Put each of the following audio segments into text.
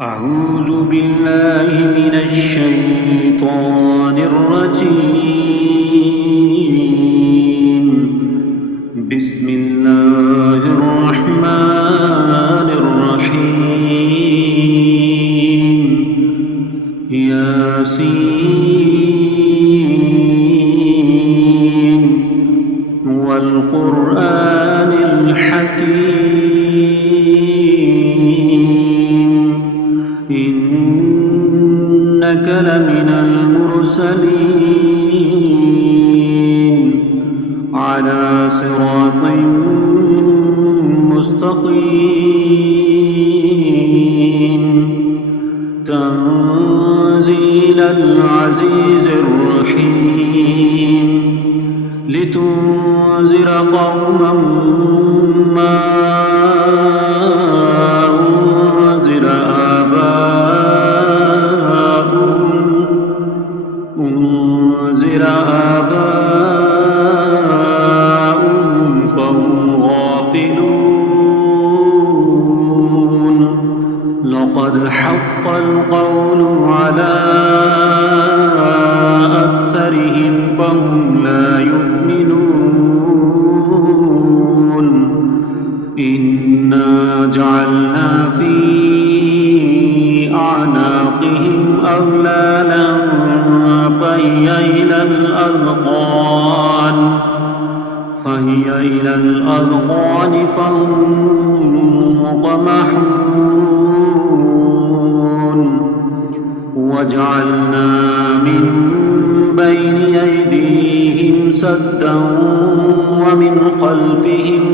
أعوذ بالله من الشيطان الرجيم. بسم الله الرحمن الرحيم. ياسين والقرآن الحكيم. إنك لمن المرسلين على صراط مستقيم. تنزيل العزيز الرحيم. لتنذر قوما ما أنذر آباؤهم فهم غافلون. لقد حق القول على أكثرهم فهم لا يؤمنون. إنا جعلنا في أعناقهم أغلالا فهي إلى الأذقان فهم مقمحون. وجعلنا من بين أيديهم سدا ومن خلفهم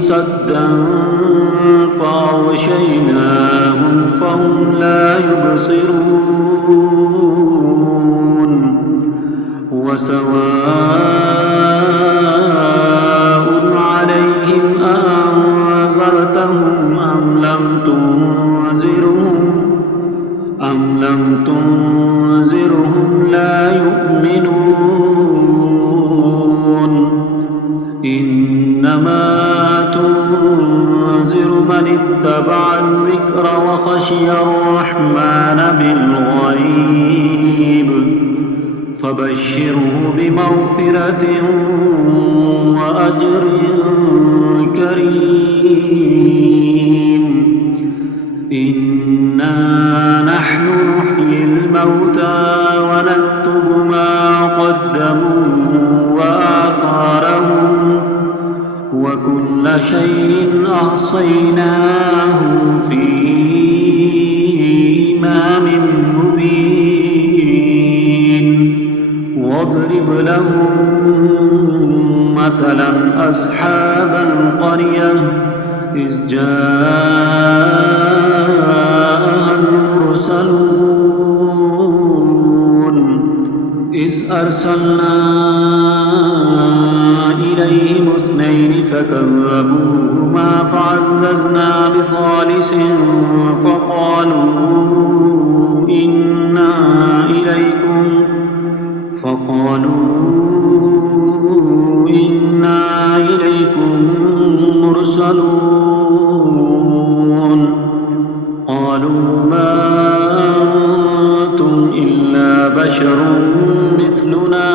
سدا فأغشيناهم فهم لا يبصرون. وسواء عليهم أأنذرتهم أم لم تنذرهم لا يؤمنون. إنما تنذر من اتبع الذكر وخشي الرحمن بالغيب فبشره بمغفرة وأجر كريم. إنا نحن نحيي الموتى ونكتب ما قدموا وآثارهم وكل شيء أحصيناه في إمام مبين. واضرب لهم مثلا أصحاب القرية إذ جاءها المرسلون إذ أرسلنا إليهم اثنين فكذبوهما فعززنا بثالث فقالوا إنا إليكم مرسلون. قالوا ما أنتم إلا بشر مثلنا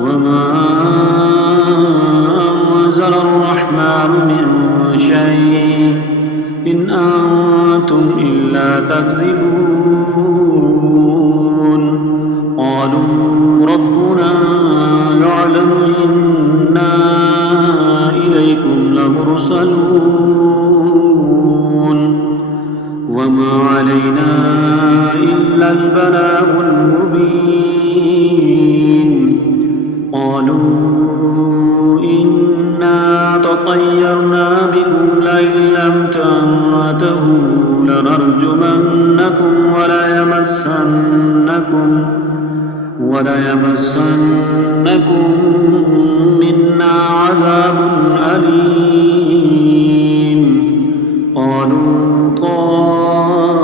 وما أنزل الرحمن من شيء إن أنتم إلا تكذبون. قالوا ربنا يعلم إنا إليكم لمرسلون وما علينا إلا البلاغ المبين. قالوا إنا تطيرنا بكم لئن لم تنتهوا لنرجمنكم وليمسنكم منا عذاب أليم. قالوا طائركم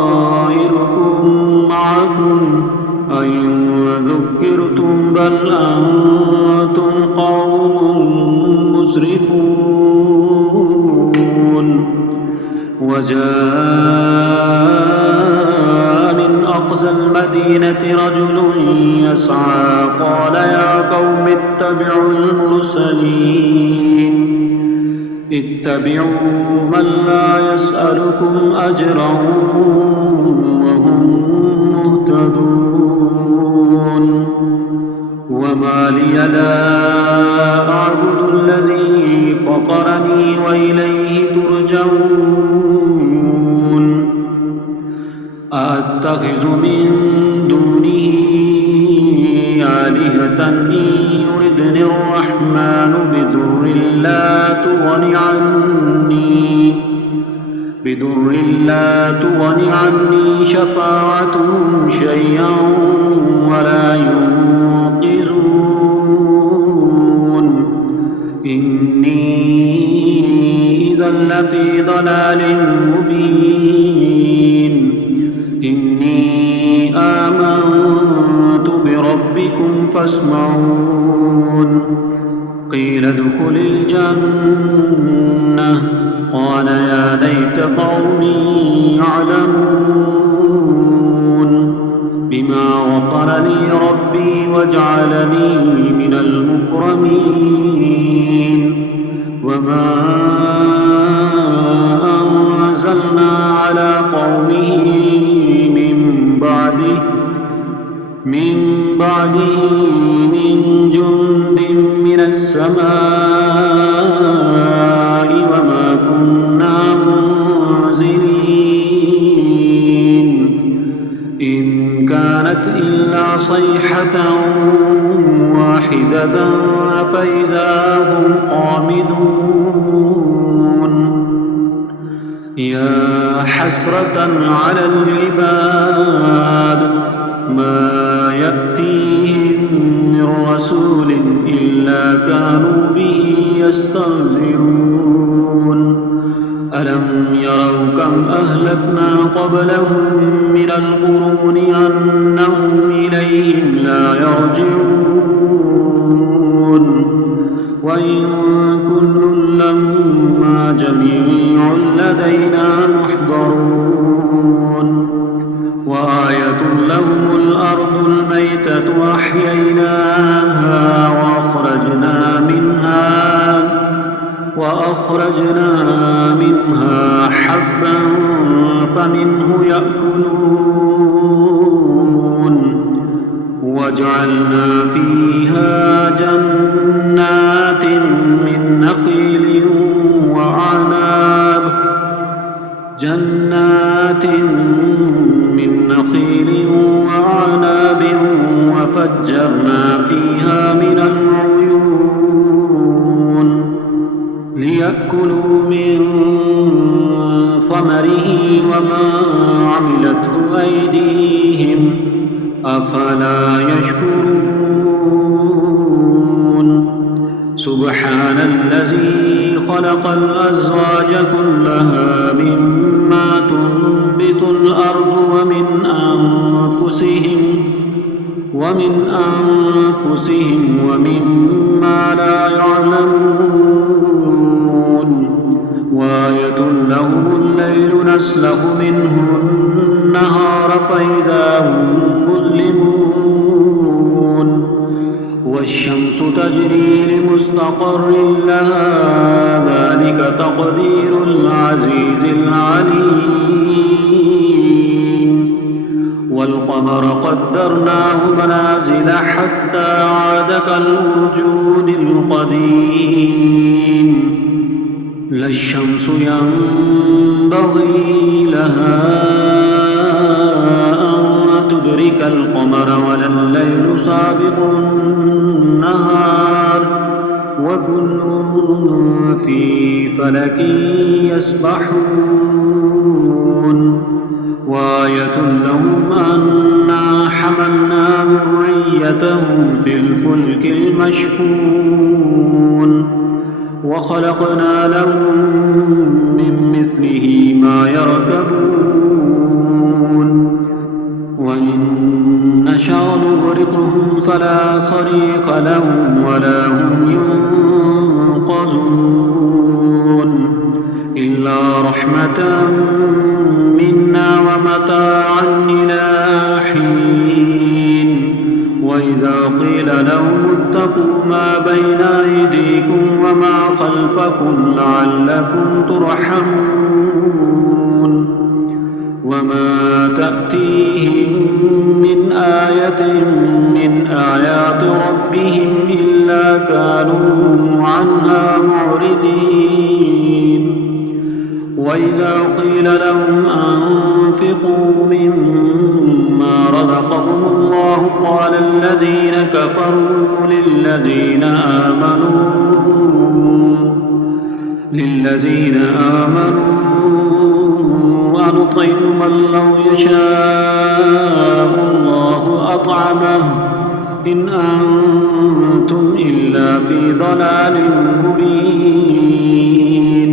معكم أئن ذكرتم بل أنتم قوم مسرفون. وجاء من أقصى المدينة رجل يسعى قال يا قوم اتبعوا المرسلين اتبعوا من لا يسألكم أجرا وهم مهتدون وما لي لا أعبد الذي فطرني وإليه ترجعون أأتخذ من دونه آلهة إن يردني الرحمن بضر لا تغن عني شفاعتهم شيئا ولا ينقذون إني إذا لفي ضلال مبين إني آمنت بربكم فاسمعون قيل ادخل الجنة قال يا ليت قومي يعلمون بما غفر لي ربي وجعلني من المكرمين وما أنزلنا على قومه من بعده من جند من السماء وما كنا منزلين إن كانت إلا صيحة واحدة فإذا هم خامدون يا حسرة على العباد ما يأتيهم من رسول إلا كانوا به يستهزئون ألم يروا كم أهلكنا قبلهم من القرون أنهم إليهم لا يرجعون وإن كل لما جميع لدينا محضرون وآية لهم الأرض الميتة أحييناها وأخرجنا منها حبا فمنه يأكلون وجعلنا فيها جنات من نخيل وعناب وفجرنا فيها من العيون ليأكلوا من ثمره وما عملته أيديهم أفلا يشكرون سبحان الذي خلق الأزواج كلها مما تنبت الأرض ومن أنفسهم ومما لا يعلمون وآية لهم الليل نسلخ منه النهار فإذا هم مظلمون والشمس تجري لمستقر لها ذلك تقدير العزيز العليم والقمر قدرناه منازل حتى عاد كالأرجون القديم لا الشمس ينبغي لها أن تدرك القمر ولا الليل سابق النهار وكل في فلك يسبحون وآية لهم أنا حملنا ذريتهم في الفلك المشحون وخلقنا لهم من مثله ما يركبون وإن نشأ نغرقهم فلا صريخ لهم ولا هم ينقذون إلا رحمة منا ومتاعا إلى حين وإذا قيل لهم اتقوا ما بين أيديكم وما خلفكم لعلكم ترحمون وما تأتيهم من آية من آيات ربهم إلا كانوا عنها معرضين وإذا قيل لهم أنفقوا مما رزقكم الله قال الذين كفروا للذين آمنوا أنطعم من لو يشاء الله أطعمه إن أنتم إلا في ضلال مبين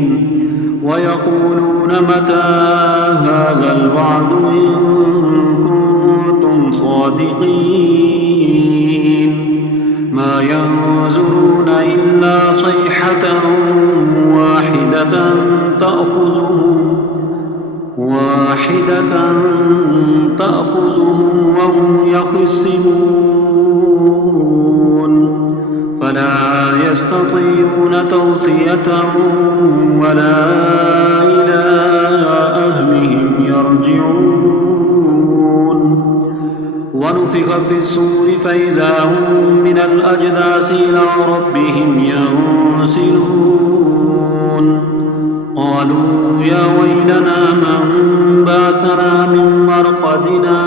ويقولون متى هذا الوعد إن كنتم صادقين ما ينظرون إلا صيحة واحدة تأخذهم وهم يخصمون فلا يستطيعون توصية ولا إلى أهلهم يرجعون ونفخ في الصور فإذا هم من الأجداث إلى ربهم ينسلون قالوا يا ويلنا من بعثنا من مرقدنا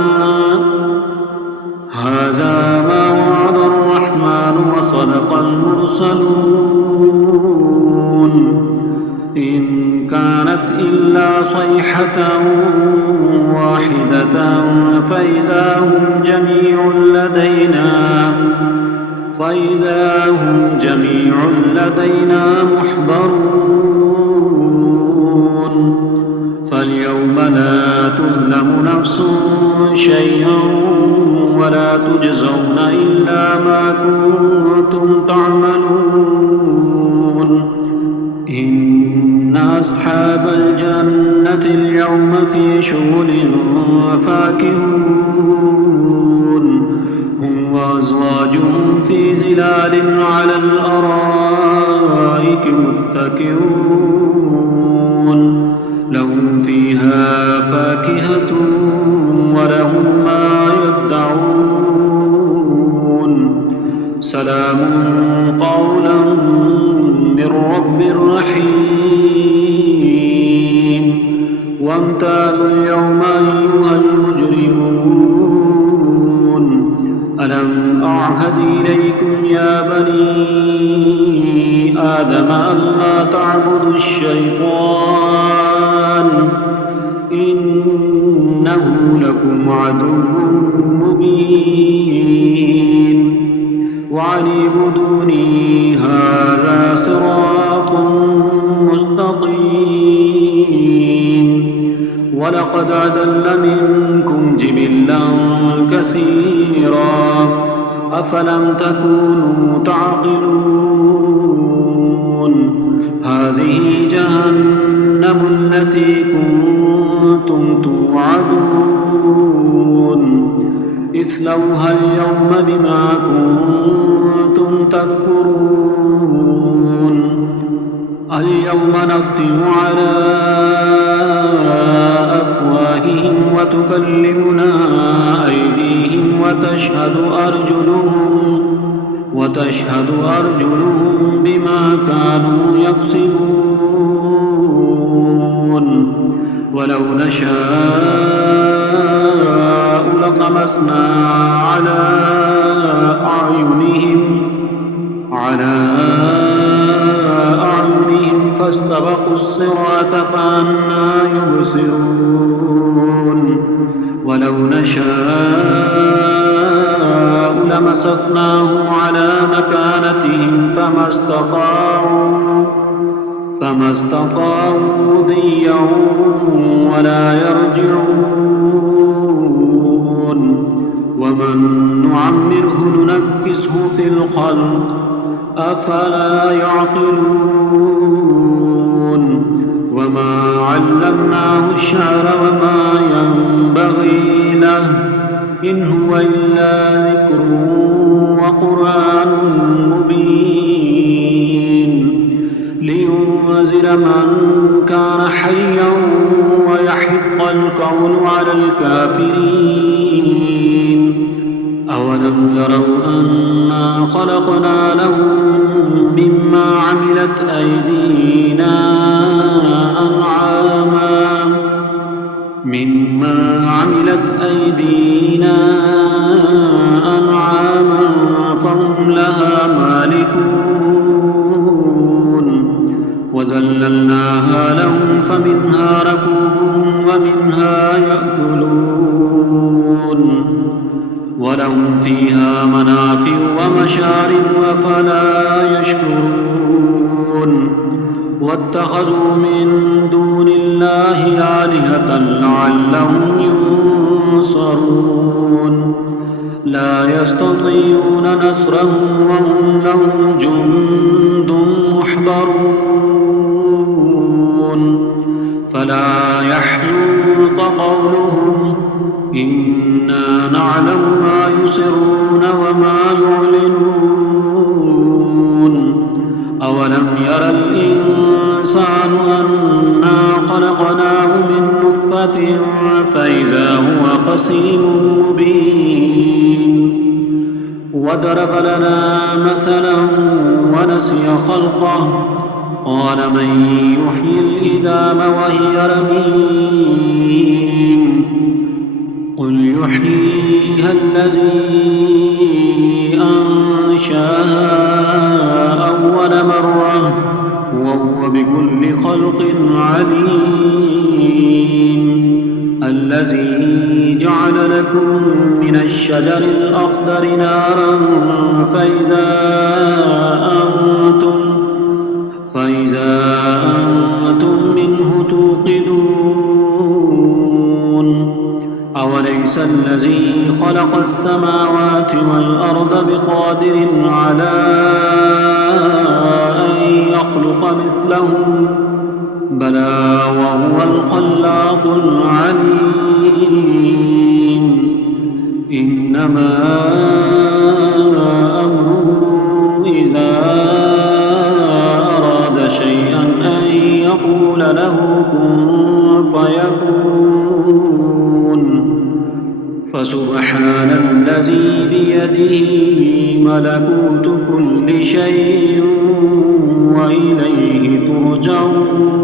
هذا ما وعد الرحمن وصدق المرسلون إن كانت إلا صيحة واحدة فإذا هم جميع لدينا محضرون فاليوم لا تظلم نفس شيئا ولا تجزون إلا ما كنتم تعملون إن أصحاب الجنة اليوم في شغل فاكهون هم وأزواجهم في ظلال على الأرائك متكئون لهم فيها فاكهة ولهم ما يدعون سلام قولا من رب رحيم وامتازوا اليوم أيها المجرمون ألم أعهد إليكم يا بني آدم ألا تعبدوا الشيطان إنه لكم عدو مبين وأن اعبدوني هذا صراط مستقيم ولقد أضل منكم جبلا كثيرا أفلم تكونوا تعقلون هذه جهنم التي كنتم توعدون اصلوها اليوم بما كنتم تكفرون اليوم نختم على أفواههم وتكلمنا أيديهم وتشهد أرجلهم بما كانوا يكسبون ولو نشاء لطمسنا على أعينهم فاستبقوا الصراط فأنى يبصرون ولو نشاء لمسخناهم على مكانتهم فما استطاعوا مضيا ولا يرجعون ومن نعمره ننكسه في الخلق أفلا يعقلون وما علمناه الشعر وما ينبغي له إن هو إلا ذكر وقرآن مبين لينذر من كان حيا ويحق القول على الكافرين أولم يروا أنا خلقنا لهم مما عملت أيدينا أنعاما فهم لها مالكون وذللناها لهم فمنها ركوبهم ومنها يأكلون ولهم فيها منافع ومشارب أفلا يشكرون واتخذوا من دون الله آلهة لعلهم ينصرون لا يستطيعون نصرهم وهم لهم جند محضرون فلا يحزنك قولهم إنا نعلم ما يسرون وما يعلنون أولم ير الإنسان أنا خلقناه من نطفة فإذا هو خصيم مبين وضرب لنا مثلا ونسي خلقه قال من يحيي العظام وهي رميم قل يحييها الذي أنشاها أول مرة وهو بكل خلق عليم الذي جعل لكم من الشجر الأخضر نارا فإذا أنتم منه توقدون أوليس الذي خلق السماوات والأرض بقادر على أن يخلق مثلهم بلى وهو الخلاق العليم إنما أمره إذا أراد شيئا أن يقول له كن فيكون فسبحان الذي بيده ملكوت كل شيء وإليه ترجعون